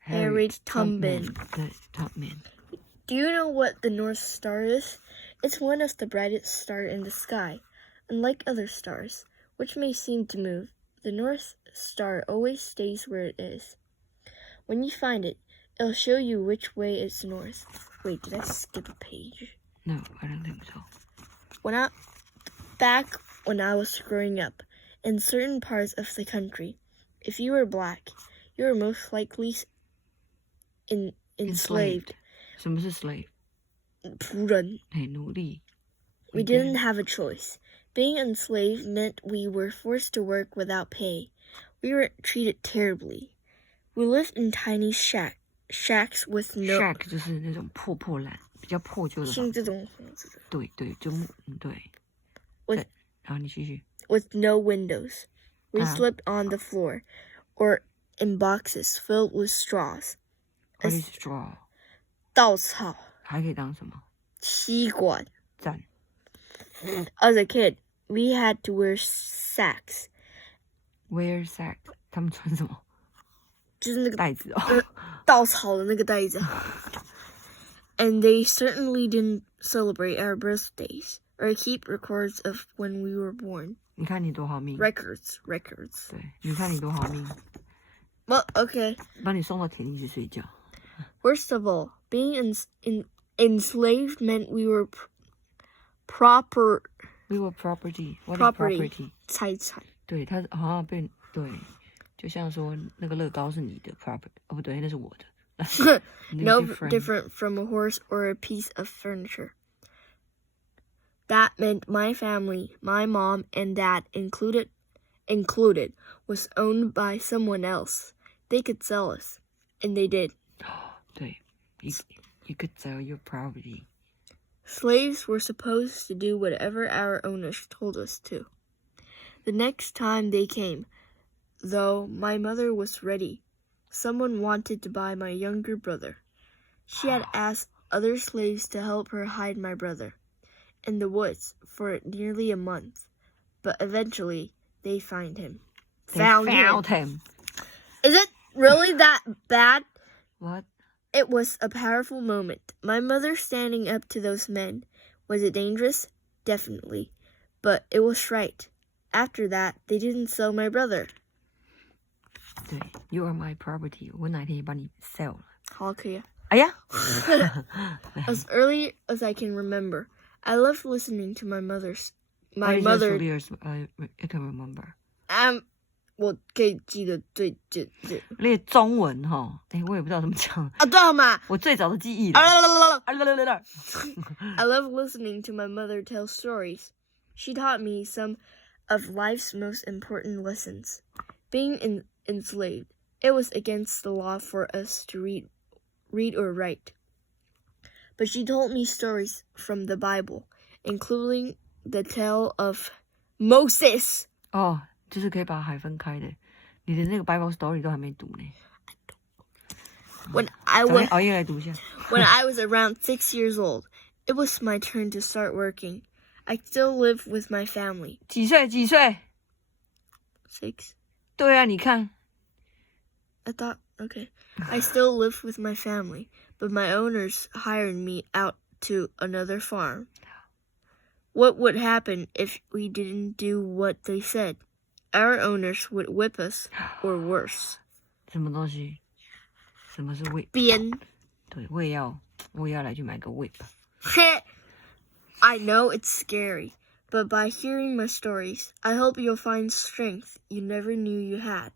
Harriet Tubman. Tubman. Do you know what the North Star is? It's one of the brightest stars in the sky. Unlike other stars, which may seem to move, the North Star always stays where it is. When you find it, it'll show you which way is north. Wait, did I skip a page? No, I don't think so. Back when I was growing up, in certain parts of the country, if you were black, you were most likely enslaved. 什么是 slave? 仆人.奴隶. We didn't have a choice. Being enslaved meant we were forced to work without pay. We were treated terribly. We lived in tiny shacks with no... Shack 就是那种破烂，比较破旧的。像这种房子的。对，就对。然后你继续。With no windows. We slept on the floor, or in boxes filled with straws. What is straw? 稻草。还可以当什么？吸管。赞。As a kid, we had to wear sacks. Wear sack? 他们穿什么？就是那个袋子哦。稻草的那个袋子。And they certainly didn't celebrate our birthdays or keep records of when we were born. 你看你多好命。Records. 对，你看你多好命。Well, okay. 把你送到田里去睡觉。First of all, being enslaved meant we were property. What is property? 财产。对，它好像对，就像说那个乐高是你的 property， 哦不对，那是我的。No different from a horse or a piece of furniture. That meant my family, my mom and dad included, was owned by someone else. They could sell us, and they did. 对 you could sell your property. Slaves were supposed to do whatever our owners told us to. The next time they came, though, my mother was ready. Someone wanted to buy my younger brother. She had asked other slaves to help her hide my brother in the woods for nearly a month, but eventually they found him. Found him. Is it really that bad? What? It was a powerful moment. My mother standing up to those men. Was it dangerous? Definitely. But it was right. After that, they didn't sell my brother. 对 ，You are my property. 我哪天也把你 sell 了。好，可以啊。哎呀 As early as I can remember, I loved listening to my mother. I can remember. 我可以记得最。那中文哈，我也不知道怎么讲啊，对嘛，我最早的记忆。I love listening to my mother tell stories. She taught me some of life's most important lessons. Being enslaved, it was against the law for us to read or write. But she told me stories from the Bible, including the tale of Moses. 哦，就是可以把海分开的。你的那个 Bible story 都还没读呢。When I was 熬夜来读一下。When I was around 6 years old, it was my turn to start working. I still live with my family. 几岁？6. 对啊，你看。I thought, okay. I still live with my family, but my owners hired me out to another farm. What would happen if we didn't do what they said? Our owners would whip us, or worse. 什么东西？什么是 whip？ 鞭。对，我也要来去买个 whip。I know it's scary, but by hearing my stories, I hope you'll find strength you never knew you had.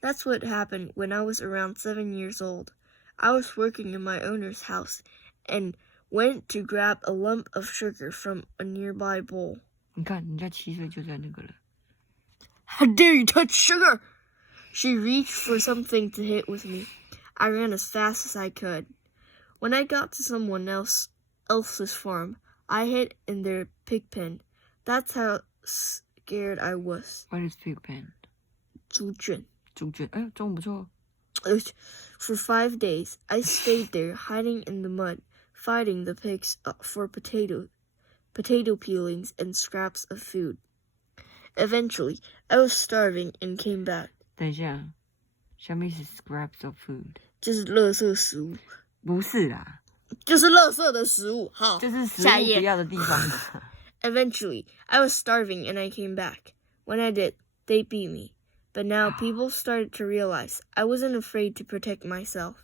That's what happened when I was around 7 years old. I was working in my owner's house and went to grab a lump of sugar from a nearby bowl. 你看，人家7岁就在那个了。How dare you touch sugar! She reached for something to hit with me. I ran as fast as I could. When I got to someone else's farm, I hid in their pig pen. That's how scared I was. What is pig pen? 猪圈。猪圈，哎，中文不错。For 5 days, I stayed there, hiding in the mud, fighting the pigs for potato peelings and scraps of food. Eventually, I was starving and came back. 等一下，什么是 scraps of food？ 就是垃圾食物，不是啦，就是垃圾的食物。好，就是食下一页。物不要的地方吧。Eventually, I was starving and I came back. When I did, they beat me. But now people started to realize I wasn't afraid to protect myself.